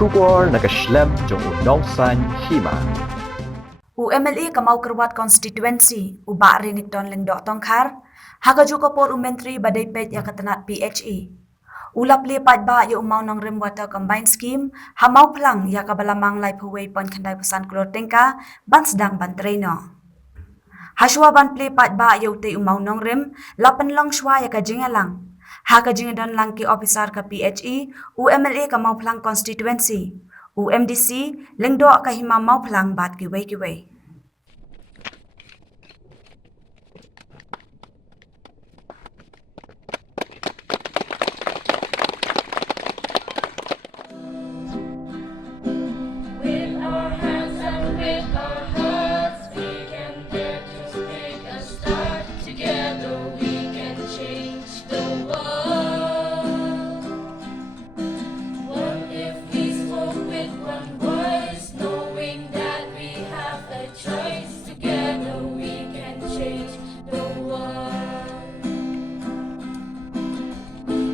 Shubor nakaslem jong unong san hima. UMLA Kamau Kerwat Constituency uba rinik don lengdo tongkar haga juga por umentri badai pet ya ketenat PHE. Ulap li pat ba ya umau nong rim water combined scheme hamau pelang ya kabalamang lai puwei pon kendai pesan klor tengka ban sedang ban treno. Haswa ban pli pat ba ya utai umau nong rim lapan long shwa ya kajingalang. Haga jingadon lang ki officer ka PHE UMLA Kamau Pelang Constituency. UMDC lengdo kahima mau pelang bat kiwei. With our hands and with our hearts, we can dare to make a start. Together we can change the world. What if we spoke with one voice, knowing that we have a choice? Together we can change the world.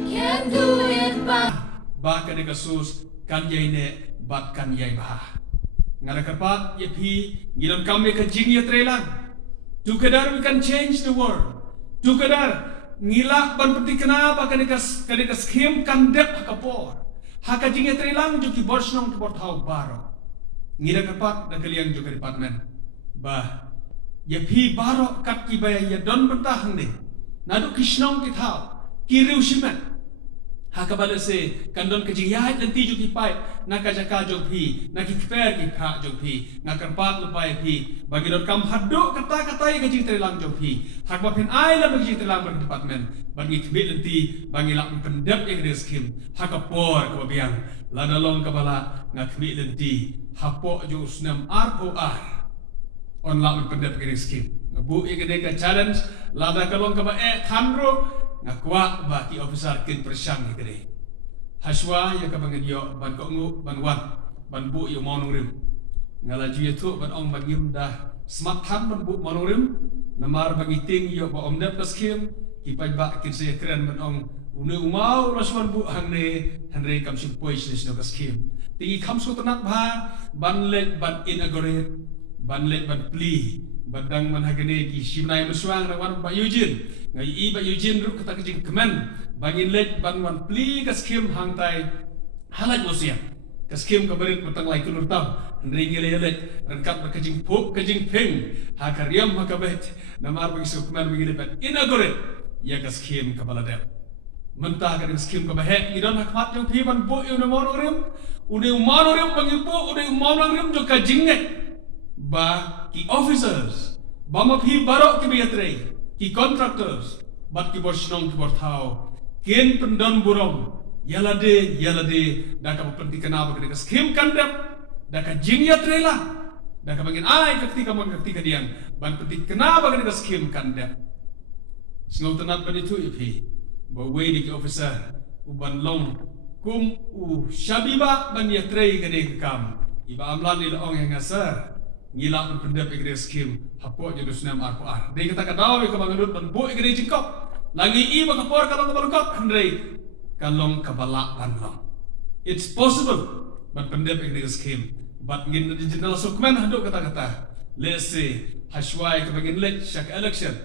Can do it by Baka ni kasus kan yai ne bat kan yai bah. Ngara kapat ye pi ngilon kami ka jing ye trelan. Together we can change the world. Together ngila ban peti kena baka ni kas scheme kan dep kapor. Haka jing ye trelan jo ki borsnong ki borthau baro. Ngira kapat da kaliang jo ka department. Bah ye pi baro kat ki baya ye don bentah ni. Nadu kishnong ki thau. Ki riu shimen. Hakabala se kandon kajing yai nanti jo ki pai nakajaka jo pi nakikper ki kha jo pi nakarpat lepai pi bagi dot kam haddo kata-kata ye kajing trelang jo pi hakba pen ai la bagi trelang ber department bagi kbit nanti bagi lak pendep ye skim hakapor ko biang la dalong kabala ngakbit nanti hapo jo usnam arpo ar on lak pendep ye skim bu ye gede ka challenge la da kalong kaba khandro ngakwa ba ki officer kin persang ikre haswa ya ka bangen yo ban ko ngu ban wan ban bu yo monong rim ngala ju yetu ban ong ban ngim dah smart tham ban bu monong rim namar bangiting yo ba omdet paskim ki pai ba kin se kren ban ong unu umau raswan bu hangne hanre kam sim pois nis no kaskim tingi kam su tanak ba ban let ban inaugurate ban let ban pli badang man hagane ki simnai meswang rawan ba Eugene ngai i ba Eugene ruk kata kejing kemen bangin let ban wan pli ka skim hangtai halaj mosia ka skim ka berit matang lai kulur tam ndri ngile let rangkap ba kejing pop kejing peng ha karyam ha kabet namar bagi sukman bagi let inaugurate ya ka skim ka baladep mentah ka skim ka bahe idon hakmat yang pi ban bo yo na monorim ude monorim bagi bo ude monorim jo ka jingne ba ki officers ba maphi barok ki biatre ki contractors bat ki borsnong ki borthau ken pendon burom yalade da ka penti kana ba ka skim kandap da ka jingya trela da ka bangin ai ka ketika diang ban penti kana ba ka skim kandap singau tanat ban itu ipi ba we di officer uban long kum u shabiba ban yatre ka de kam iba amlan il ong yang asar ngila pun pendep igre skim hapo je dusnam arpo ar dei kata kadaw ke bangadut ban bu igre jingkop lagi i bakapor kalong balukot handrei kalong kabala panlong it's possible ban pendep igre skim but ngin digital sukman hado kata let's say hashwai ke bagin let syak election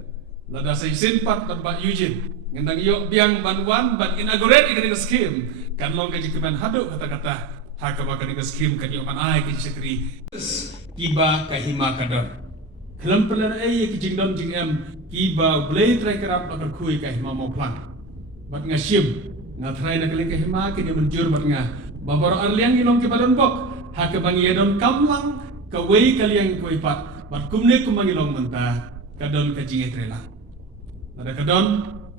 lada sai sinpat ban ba Eugene ngendang yo biang banwan ban inaugurate igre skim kalong ke jikuman hado kata hakaba kan skim kan yo man ai ke sekri kiba kahima kadon kelam pelan ai ki jingdon jing em kiba blade tracker up bakar kui kahima mo plan bat ngasim ngatrai na kali kahima ki dia menjur bat nga babaro arliang ilong ki balon bok ha ka bang yedon kamlang ka wei kaliang kui pat bat kumne kumang ilong menta kadon ka jing etrela ada kadon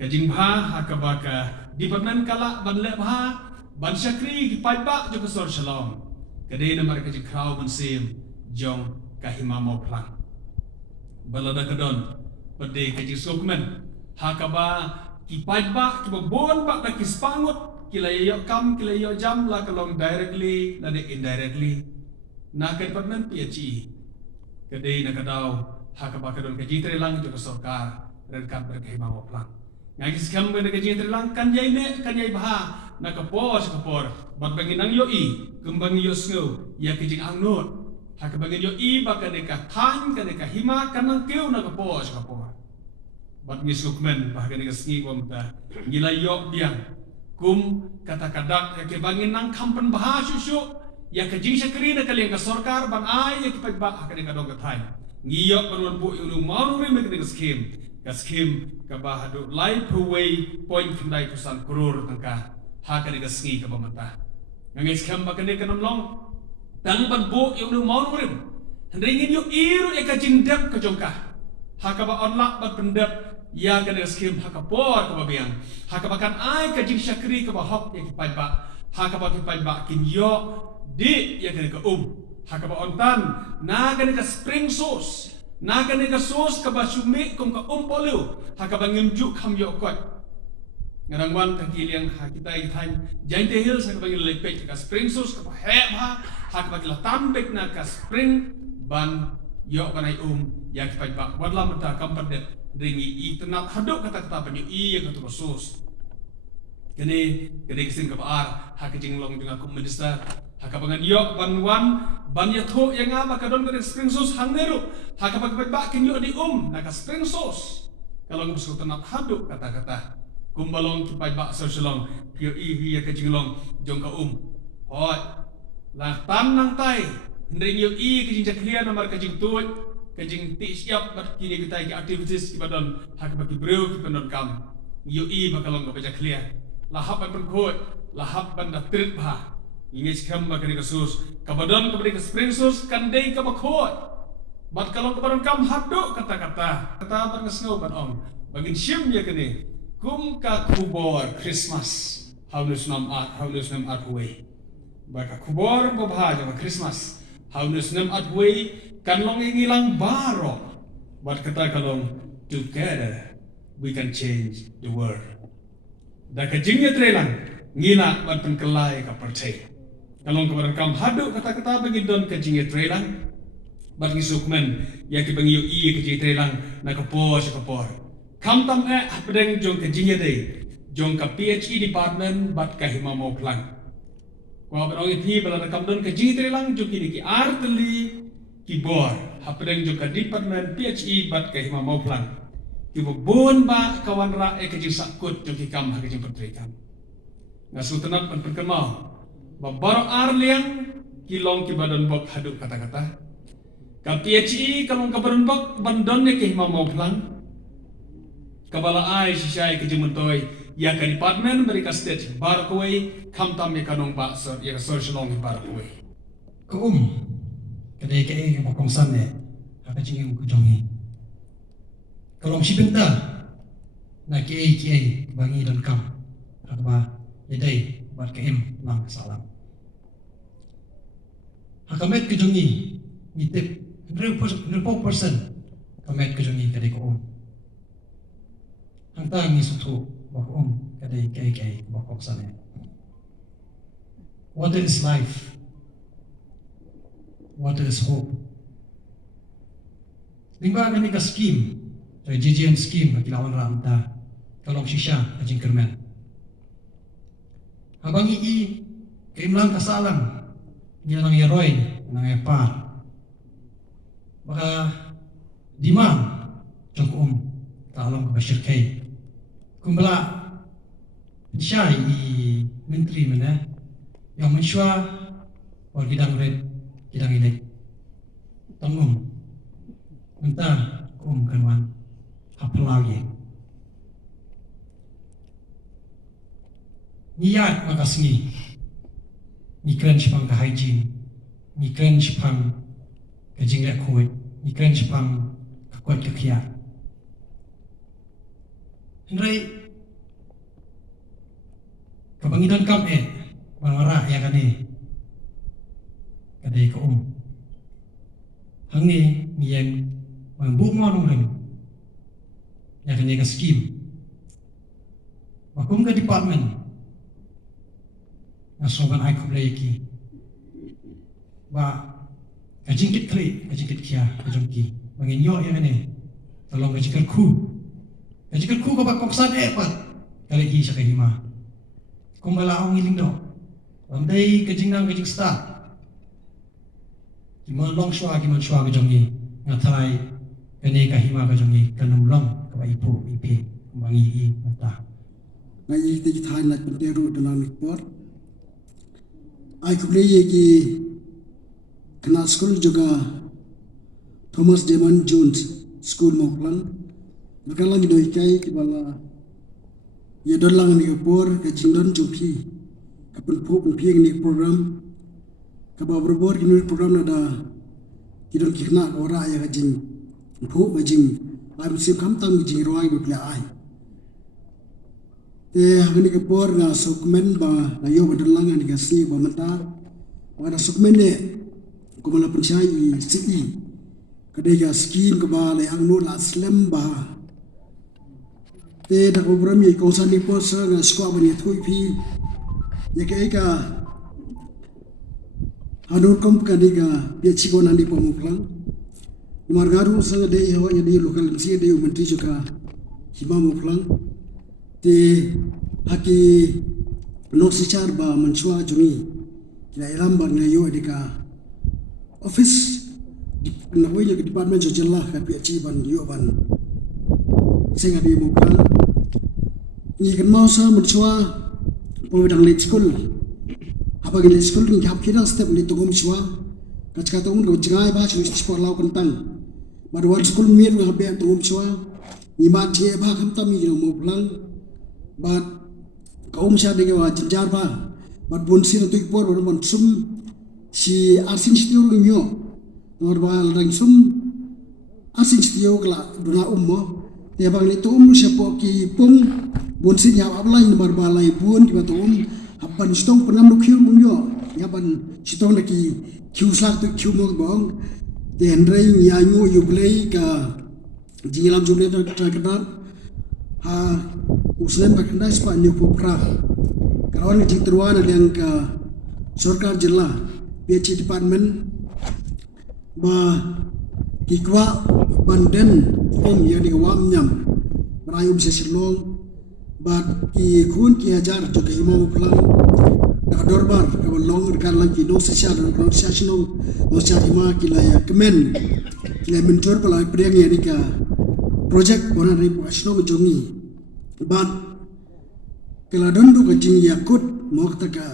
ka jing bha ha ka baka department kala ban le bha ban syakri ki paipa jo kesor shalom kadai na mereka jing krau ban sim jong kahima mo plan balada kadon pede kaji sokmen hakaba ki paipa ki bon pak da ki spangut kilayo kam kilayo jam la kalong directly na indirectly na ka department PHE kadai na kadaw hakaba kadon kaji trelang jo sarkar ren kan berkahima mo plan ngagi skam ben kaji trelang kan yai ne kan yai bah nakapos kapor bat bangin ang yo I kumbang yo sngo ya kijing angnot haka bangin yo I baka deka tan ka deka hima kanang keu nakapos kapor bat ngisukmen bahkan deka sngi komta ngilay yo biang kum kata-kadak ya bangin nang kampan bahasyo ya kijing syakri na kaliang ka sorkar ban ay ya kipagba haka deka dong katay ngiyok panuan po yung maru rin magiging skim kabahado life away point kunday kusan kurur tangka haka ni kasngi kabamata ngangay skam bakane kanamlong tang banbo yung maru rin ringin yung iru eka jindap kajongka haka ba onlak bat pendap ya kana skim haka por kababiang haka bakan ay kajing syakri kabahok ya kipaiba haka ba kipaiba kinyo di ya kana ka haka ba ontan naga ni ka spring sauce naga ni ka sauce ka ba sumi kung ka polo haka ba ngimju kam yo kot ngarangwan ka kiliang kita ithan giant hills haka ba ngil lepek ka spring sauce ka ba heba haka ba kila tambek na ka spring ban yo kanay ya kipai ba wadla mata kampadet ringi itnat hadok kata-kata panyo iya ka to sauce kene kising ka baar haka jinglong dengan minister haka bangan yok banwan ban yatho yang nga makadon ka spring sauce hangneru haka pagpagba kinyo di naka spring sauce kalau ngubus ko tanat hadok kata-kata kumbalong kipay ba sa silong kiyo ihi ka jinglong jong ka hoy lah tan nang tay hindi yo ka jing jaklian na marka jing tuot ka jing ti siap bat kini kita ki activities ibadon haka bagi breu ki pendon kam yo bakalong ka jaklian lahap ban khot lahap ban datrit bah ingis kam bakani kasus kabadon kabadi spring sauce kandai ka bakhot bat kalau kabadon kam hadok kata-kata ban ngesngau ban ong bagin syim ya kene kum ka kubor Christmas haulus nam at way baka kubor babhaja ba Christmas haulus nam at way kanlong ingilang baro bat kata kalong together we can change the world da kajingnya trelang ngina bat penkelai ka percaya kalong kabaran kam haduk kata-kata bagi don kajing trelang bat ngisukmen ya ki bangi yo kajing trelang nakapos kapor kam tam apdeng jong kajing dei jong ka PhD department bat ka hima mo plan kwa barong ithi bala kam don kajing trelang jong ki artli ki bor apdeng jong ka department PhD bat ka hima mo plan ki bon ba kawan ra kajing sakut jong ki kam ha kajing pertrekan ngasutenat perkemau Babarok arliang kilong kibadon bok haduk kata-kata. Ka PhD kalong kabadon bok bandon ne ke mau pelang. Kabala ai sisai ke jementoy ya ka department mereka state barkoi kamtam ya kanong ba so ya social long barkoi. Ko kadai ke bokong sanne ka jingin ku jongi. Kalong sibenta na ke bangi dan kam. Apa yadai bar ke lang salam. Hakamet kejongi ngitip 100% kamet kejongi kadai ko hangtang ni sutu bako kadai kai bako sana. What is life? What is hope? Lingba kani ka scheme GGM scheme kilawan ramta kalong sisya ajing kermen habang kaimlang kasalang niya nang yaroy nang epar baka dimang jong talang ka bashir kay kumbala siya menteri mana yang mensua or gidang red gidang inek tangum minta kanwan hapalagi niat makasngi ni kren sipang ka hygiene ni kren sipang ka jinglek kuit ni kren sipang ka kuat ka kia Henry kabangidan kam mangara ya kani kadai ka hangi miyang mambu mo nung rin ya kani ka scheme makum ka department nasoban ay kubleki ba kajingkit kri kajingkit kia kajongki manginyo yang ini tolong kajingkit ku ka ba koksan pat kali ki sa kahima kumbala ang iling do. Amday kajing nang kajing start. Kima long shwa kima shwa kajongi ngatai kani kahima kajongi kanum long kaba ipu ipe kumangi I mata. Ngai ti thai na kunteru dalam report. Ai kublei ki kena school juga Thomas Demon Jones School Moklang. Mereka lagi doi kai kibala ya dolang ni kapor kajing don jumpi kapun pun pieng ni program kaba berbor kini program ada kidon kikna ora ya kajing pun kajing ai musim kam tang kajing roai bepla ai hagani kapor nga sukmen ba na yo badolang ni kasi ba mata ada sukmen ne kumala pensyai CE kadai ga skim kaba le ang no la slam ba dak program ye kausan ni posa nga skwa bani thui pi ya ke ka anur kom ka diga ye chigo nandi pamuklang margaru sang de hawa ya di lokal msi de menteri juga hima muklang te haki no sichar ba manchua jumi kila ilam ban ngayo dika office na hoye ke department jojalla ka pi chi ban yo ban singa di muklang ni kan mau sa manchua pawidang late school habang late school ni hap kira step ni tungom chua kachka tungom go jingai ba chu sport law kentang madwan school mir ga be tungom chua ni ma thie ba kham tam ni mo plang ba kaum sha de ga jinjar ba bad bun sin tu por ba mon sum si arsin stiu lu nyo nor ba rang sum arsin stiu kla duna ummo te bang ni tum sepo ki pung bun sin ya ablai ni bar balai bun ki ba tum hapan stong pengam lu khiu mun yo ya ban stong na ki khiu sak tu khiu mo bong te hendrai ya nyu yu blei ka jilam juble ta ka ha uslem ka kanda spa nyu popra kawan ni terwana yang ka sarkar jilla PH department ba kikwa banden om yang diwam nyam berayum sesilong bat ki khun ki hajar jo ke imam pulang da dorbar ka long kan lagi no se sha no sha shino no sha ima ki la ya kemen ki la mentor pala priang ya dika project bona ri asno jongi bat kala dondu ka jing yakut mo ta ka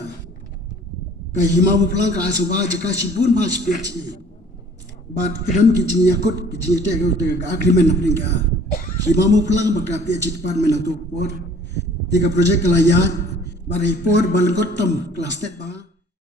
imam pulang ka asuba jaka sibun pas PH bat kidan ki jing yakut ki jing te ka agreement na pringa imam pulang baka PH department atau por tiga projek kelayan, bari por balengkotam kelas tet ba.